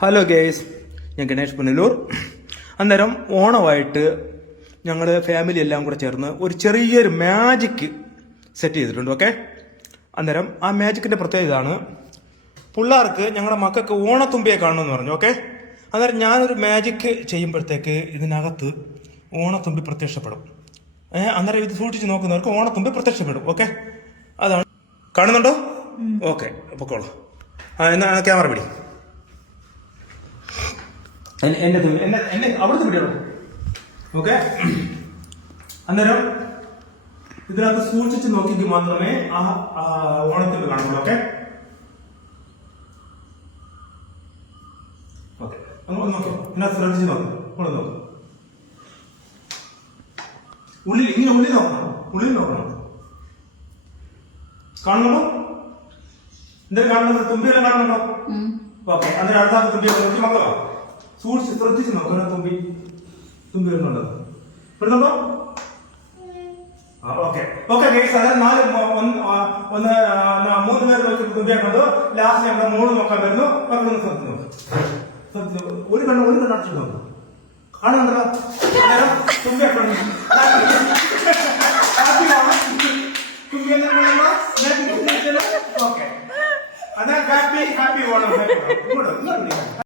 Hello guys, ഞാൻ ഗണേഷ് പുനലൂർ. അന്നേരം ഓണമായിട്ട് ഞങ്ങൾ ഫാമിലി എല്ലാം കൂടെ ചേർന്ന് ഒരു ചെറിയൊരു മാജിക് സെറ്റ് ചെയ്തിട്ടുണ്ട്. ഓക്കെ, അന്നേരം ആ മാജിക്കിൻ്റെ പ്രത്യേകത ഇതാണ്. പിള്ളേർക്ക് ഞങ്ങളുടെ മക്കൾക്ക് ഓണത്തുമ്പിയെ കാണണമെന്ന് പറഞ്ഞു. ഓക്കെ, അന്നേരം ഞാനൊരു മാജിക് ചെയ്യുമ്പോഴത്തേക്ക് ഇതിനകത്ത് ഓണത്തുമ്പി പ്രത്യക്ഷപ്പെടും. അന്നേരം ഇത് സൂക്ഷിച്ച് നോക്കുന്നവർക്ക് ഓണത്തുമ്പി പ്രത്യക്ഷപ്പെടും. ഓക്കെ, അതാണ്. കാണുന്നുണ്ടോ? ഓക്കെ, പൊക്കോളൂ. എന്നാ ക്യാമറ പിടി. എന്നെ അവിടുത്തെ പിടിയുള്ളൂ. ഓക്കെ, അന്നേരം ഇതിനകത്ത് സൂക്ഷിച്ച് നോക്കിയെങ്കിൽ മാത്രമേ ആ ഓണത്തിന് കാണുള്ളൂ. ഓക്കെ, ഓക്കെ, അങ്ങോട്ട് നോക്കി ഇതിനകത്ത് ശ്രദ്ധിച്ച് നോക്കും. അങ്ങോട്ട് നോക്കും. ഉള്ളിൽ ഇങ്ങനെ ഉള്ളിൽ നോക്കണം. ഉള്ളിൽ നോക്കണം. കാണുന്നുണ്ടോ? എന്തായാലും കാണുന്നുണ്ടോ? തുമ്പിയെല്ലാം കാണുന്നുണ്ടോ? ഓക്കെ, അന്നേരം അടുത്ത തുമ്പി നോക്കി മക്കളോ സൂക്ഷിച്ച് ശ്രദ്ധിച്ച് നോക്കണം. തുമ്പി വരുന്നുണ്ടോ? വരുന്നുണ്ടോ? ഓക്കെ ഓക്കെ ഗൈസ്, അതായത് മൂന്ന് പേര് നോക്കി തുമ്പിയെ കണ്ടു. ലാസ്റ്റ് നമ്മുടെ മോള് നോക്കാൻ വരുന്നു. മക്കളൊന്ന് ശ്രദ്ധിച്ച് നോക്കും. ഒരു കണ്ണ് അടച്ചു നോക്കും. കാണുന്നുണ്ടല്ലോ? അന്നേരം തുമ്പിയെ കണ്ടു. ഓക്കെ, അതായത് ഹാപ്പി ഓണം.